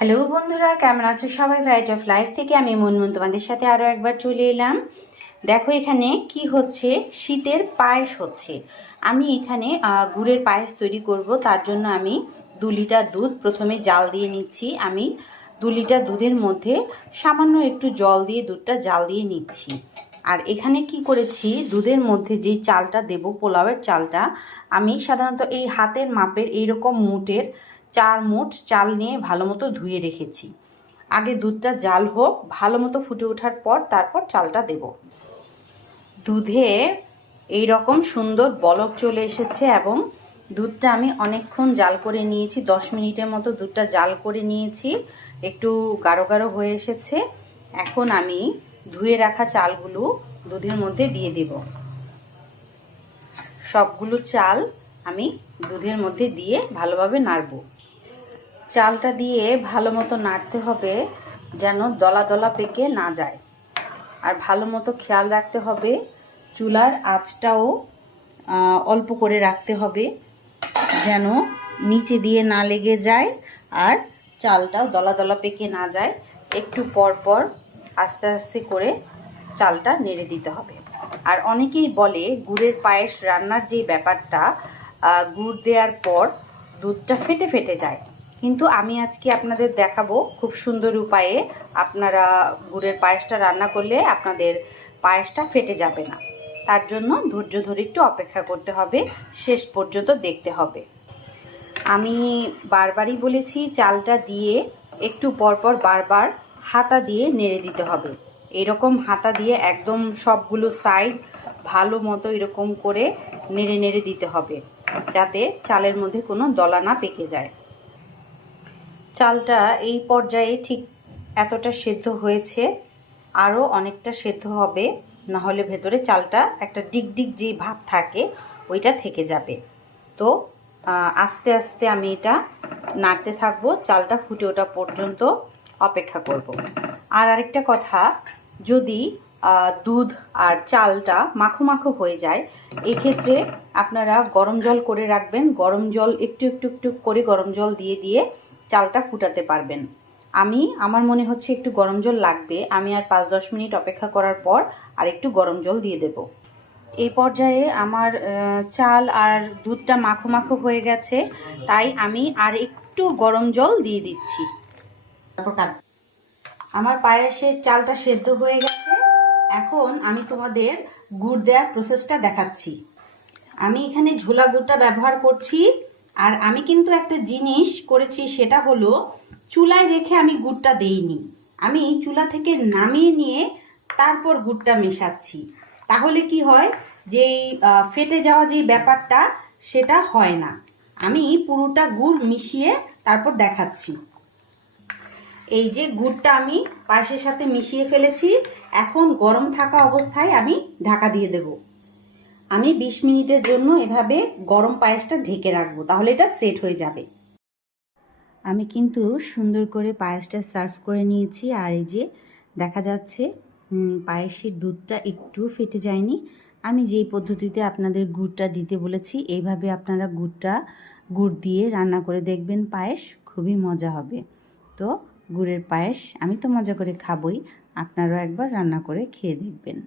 Hello বন্ধুরা, কেমন আছো সবাই? ভ্যারাইটি অফ লাইফ থেকে আমি মনমন, তোমাদের সাথে আরও একবার চলে এলাম। দেখো এখানে কি হচ্ছে? শীতের পায়েস হচ্ছে। আমি এখানে গুড়ের পায়েস তৈরি করব, তার জন্য আমি দু লিটার দুধ প্রথমে জাল দিয়ে নিচ্ছি। আমি দু লিটার দুধের মধ্যে সামান্য একটু জল দিয়ে দুধটা জাল দিয়ে নিচ্ছি। আর এখানে কি করেছি? দুধের মধ্যে যে চালটা দেব, পোলাওয়ের চালটা, আমি সাধারণত এই হাতের মাপের এইরকম মুটের চার মুঠ চাল নিয়ে ভালো মতো ধুয়ে রেখেছি। আগে দুধটা জাল হোক, ভালো মতো ফুটে ওঠার পর তারপর চালটা দেব। দুধে এই রকম সুন্দর বলক চলে এসেছে এবং দুধটা আমি অনেকক্ষণ জাল করে নিয়েছি, দশ মিনিটের মতো দুধটা জাল করে নিয়েছি। একটু গাঢ় গাঢ় হয়ে এসেছে। এখন আমি ধুয়ে রাখা চালগুলো দুধের মধ্যে দিয়ে দেব। সবগুলো চাল আমি দুধের মধ্যে দিয়ে ভালোভাবে নাড়বো। চালটা দিয়ে ভালো মতো নাড়তে হবে যেন দলা দলা পেকে না যায়। আর ভালো মতো খেয়াল রাখতে হবে, চুলার আঁচটাও অল্প করে রাখতে হবে যেন নিচে দিয়ে না লেগে যায় আর চালটাও দলা দলা পেকে না যায়। একটু পর পর আস্তে আস্তে করে চালটা নেড়ে দিতে হবে। আর অনেকেই বলে গুড়ের পায়েস রান্নার যে ব্যাপারটা গুড় দেওয়ার পর দুধটা ফেটে ফেটে যায়। কিন্তু আমি আজকে আপনাদের দেখাবো খুব সুন্দর উপায়ে আপনারা গুড়ের পায়েসটা রান্না করলে আপনাদের পায়েসটা ফেটে যাবে না। তার জন্য ধৈর্য ধরে একটু অপেক্ষা করতে হবে, শেষ পর্যন্ত দেখতে হবে। আমি বারবারই বলেছি, চালটা দিয়ে একটু পরপর বারবার হাতা দিয়ে নেড়ে দিতে হবে। এরকম হাতা দিয়ে একদম সবগুলো সাইড ভালো মতো এরকম করে নেড়ে নেড়ে দিতে হবে, যাতে চালের মধ্যে কোনো দলা না পেকে যায়। চালটা এই পর্যায়ে ঠিক এতটা সেদ্ধ হয়েছে, আরও অনেকটা সেদ্ধ হবে। না হলে ভেতরে চালটা একটা ডিগডিগ যে ভাব থাকে, ওইটা থেকে যাবে। তো আস্তে আস্তে আমি এটা নাড়তে থাকব। চালটা ফুটে ওঠা পর্যন্ত অপেক্ষা করব। আর আরেকটা কথা, যদি দুধ আর চালটা মাখো মাখো হয়ে যায়, এক্ষেত্রে আপনারা গরম জল করে রাখবেন। গরম জল একটু একটু একটু করে গরম জল দিয়ে দিয়ে চালটা ফুটাতে পারবেন। আমি, আমার মনে হচ্ছে একটু গরম জল লাগবে, আমি আর পাঁচ দশ মিনিট অপেক্ষা করার পর আর একটু গরম জল দিয়ে দেব। এই পর্যায়ে আমার চাল আর দুধটা মাখো মাখো হয়ে গেছে, তাই আমি আর একটু গরম জল দিয়ে দিচ্ছি। আমার পায়েসের চালটা সেদ্ধ হয়ে গেছে, এখন আমি তোমাদের গুড় দেওয়ার প্রসেসটা দেখাচ্ছি। আমি এখানে ঝোলা গুড়টা ব্যবহার করছি। আর আমি কিন্তু একটা জিনিস করেছি সেটা হলো চুলায় রেখে আমি গুড়টা দেইনি। আমি চুলা থেকে নামিয়ে নিয়ে তারপর গুড়টা মেশাচ্ছি। তাহলে কি হয়? আহ, ফেটে যাওয়া যে ব্যাপারটা সেটা হয় না। আমি পুরোটা গুড় মিশিয়ে তারপর দেখাচ্ছি। এই যে গুড়টা আমি পায়েসের সাথে মিশিয়ে ফেলেছি এখন গরম থাকা অবস্থায় আমি ঢাকা দিয়ে দেব। আমি বিশ মিনিটের জন্য এভাবে গরম পায়েসটা ঢেকে রাখব, তাহলে এটা সেট হয়ে যাবে। আমি কিন্তু সুন্দর করে পায়েসটা সার্ভ করে নিয়েছি, আর এই যে দেখা যাচ্ছে পায়েসের দুধটা একটু ফেটে যায়নি। আমি যেই পদ্ধতিতে আপনাদের গুড়টা দিতে বলেছি এইভাবে আপনারা গুড়টা, গুড় দিয়ে রান্না করে দেখবেন পায়েস খুবই মজা হবে। তো গুড়ের পায়েস আমি তো মজা করে খাবই, আপনারাও একবার রান্না করে খেয়ে দেখবেন।